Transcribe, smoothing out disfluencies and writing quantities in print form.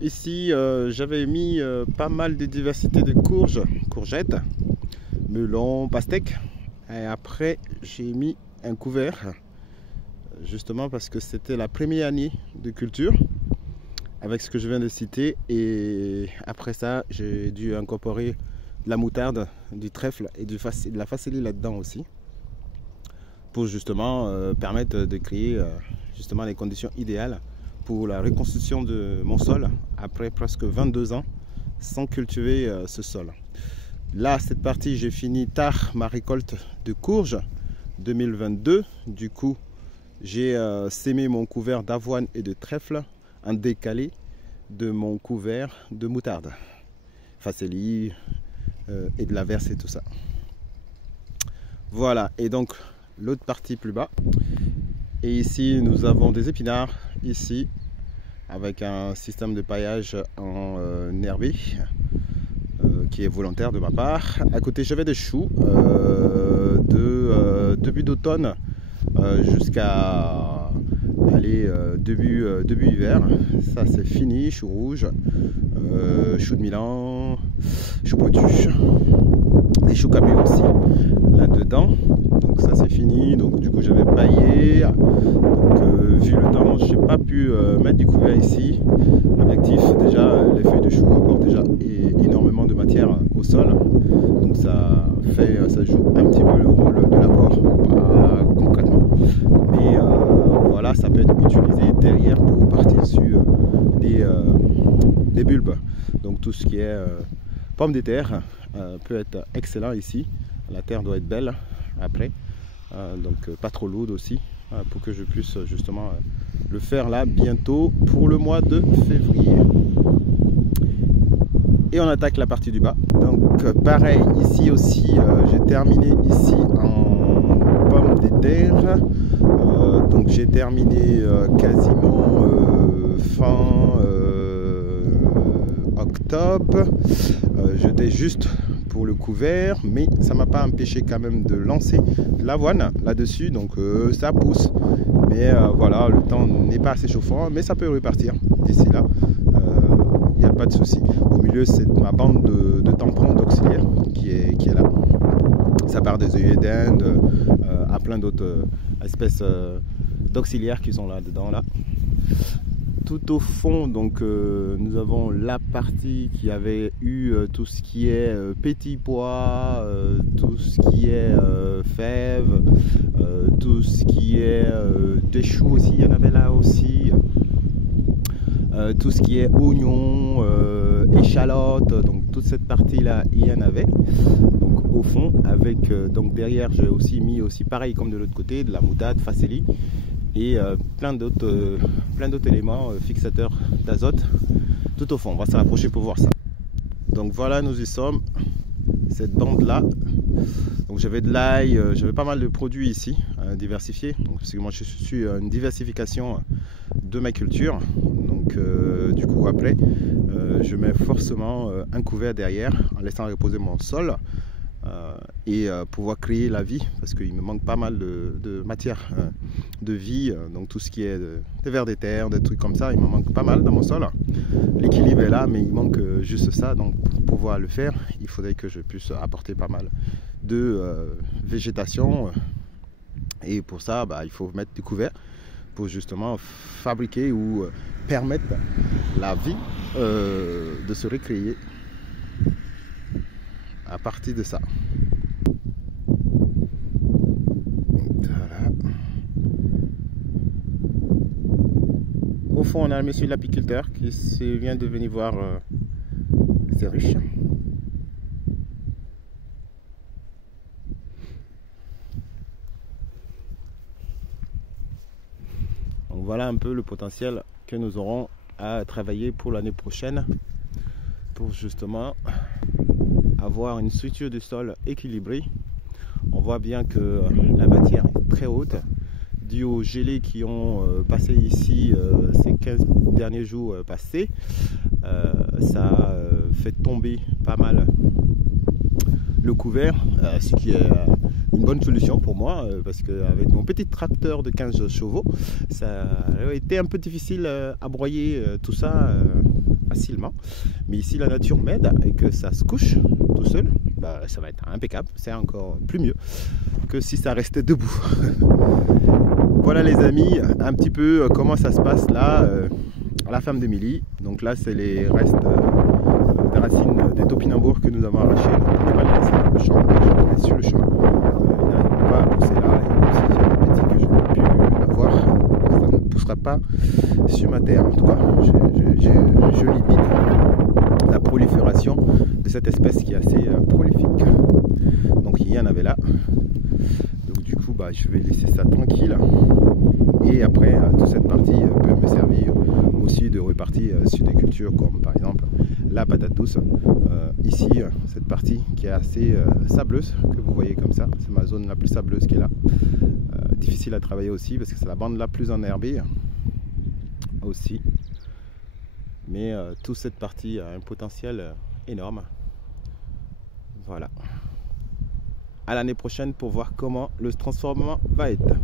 ici, j'avais mis pas mal de diversité de courgettes, melons, pastèques. Et après, j'ai mis un couvert, justement parce que c'était la première année de culture, avec ce que je viens de citer. Et après ça, j'ai dû incorporer de la moutarde, du trèfle et de la facélie là-dedans aussi, pour justement permettre de créer justement les conditions idéales pour la reconstruction de mon sol après presque 22 ans sans cultiver ce sol. Là, cette partie, j'ai fini tard ma récolte de courges 2022. Du coup, j'ai sémé mon couvert d'avoine et de trèfle en décalé de mon couvert de moutarde, facélie et de l'averse et tout ça. Voilà, et donc l'autre partie plus bas. Et ici, nous avons des épinards, ici, avec un système de paillage en herbé qui est volontaire de ma part. À côté, j'avais des choux début d'automne jusqu'à début hiver. Ça, c'est fini. Choux rouges, choux de Milan, choux potus, des choux camus aussi là-dedans. Donc ça c'est fini, donc du coup j'avais paillé, donc vu le temps j'ai pas pu mettre du couvert ici. L'objectif, déjà les feuilles de chou apportent déjà énormément de matière au sol, donc ça joue un petit peu le rôle de l'apport, pas concrètement, mais voilà, ça peut être utilisé derrière pour partir sur des bulbes. Donc tout ce qui est pommes de terre peut être excellent ici. La terre doit être belle après, donc pas trop lourde aussi, pour que je puisse justement le faire là bientôt pour le mois de février. Et on attaque la partie du bas. Donc pareil, ici aussi j'ai terminé ici en pommes de terre. Donc j'ai terminé quasiment fin octobre. J'étais juste pour le couvert, mais ça m'a pas empêché quand même de lancer de l'avoine là-dessus, donc ça pousse, mais voilà, le temps n'est pas assez chauffant, mais ça peut repartir d'ici là, il n'y a pas de souci. Au milieu, c'est ma bande de tampons d'auxiliaire qui est là. Ça part des œillets d'Inde à plein d'autres espèces d'auxiliaires qui sont là dedans là. Tout au fond, donc nous avons la partie qui avait eu tout ce qui est petits pois, tout ce qui est fèves, tout ce qui est des choux aussi, il y en avait là aussi, tout ce qui est oignons, échalotes, donc toute cette partie là il y en avait. Donc au fond, avec donc derrière j'ai aussi mis aussi pareil comme de l'autre côté, de la moutarde, facélie, et plein d'autres éléments fixateurs d'azote tout au fond. On va se rapprocher pour voir ça. Donc voilà, nous y sommes, cette bande là. Donc j'avais de l'ail, j'avais pas mal de produits ici diversifiés, donc, parce que moi je suis une diversification de ma culture. Donc du coup après je mets forcément un couvert derrière en laissant reposer mon sol, et pouvoir créer la vie, parce qu'il me manque pas mal de matière de vie, donc tout ce qui est des vers de terre, des trucs comme ça, il me manque pas mal dans mon sol. L'équilibre est là, mais il manque juste ça. Donc pour pouvoir le faire, il faudrait que je puisse apporter pas mal de végétation, et pour ça il faut mettre du couvert pour justement fabriquer ou permettre la vie de se recréer à partir de ça. Voilà. Au fond, on a un monsieur l'apiculteur qui vient de venir voir ses ruches. Donc voilà un peu le potentiel que nous aurons à travailler pour l'année prochaine, pour justement avoir une structure du sol équilibrée. On voit bien que la matière est très haute, dû aux gelées qui ont passé ici ces 15 derniers jours passés. Ça fait tomber pas mal le couvert, ce qui est une bonne solution pour moi, parce qu'avec mon petit tracteur de 15 chevaux, ça a été un peu difficile à broyer tout ça facilement. Mais ici la nature m'aide et que ça se couche tout seul, bah, ça va être impeccable. C'est encore plus mieux que si ça restait debout. Voilà les amis, un petit peu comment ça se passe là à la ferme d'Émilie. Donc là c'est les restes des racines des topinambours que nous avons arrachés. On peut pas les laisser dans le champ, je les sur le champ. Il n'arrive pas à pousser là. Et aussi il y a des petits que je n'ai pas pu avoir. Ça ne poussera pas sur ma terre. En tout cas, je limite la prolifération de cette espèce qui est assez prolifique. Donc il y en avait là. Donc du coup bah, je vais laisser ça tranquille. Et après toute cette partie peut me servir aussi de répartie sur des cultures comme par exemple la patate douce. Ici cette partie qui est assez sableuse que vous voyez comme ça, c'est ma zone la plus sableuse qui est là. Difficile à travailler aussi parce que c'est la bande la plus enherbée aussi. Mais toute cette partie a un potentiel énorme. Voilà. À l'année prochaine pour voir comment le transformement va être.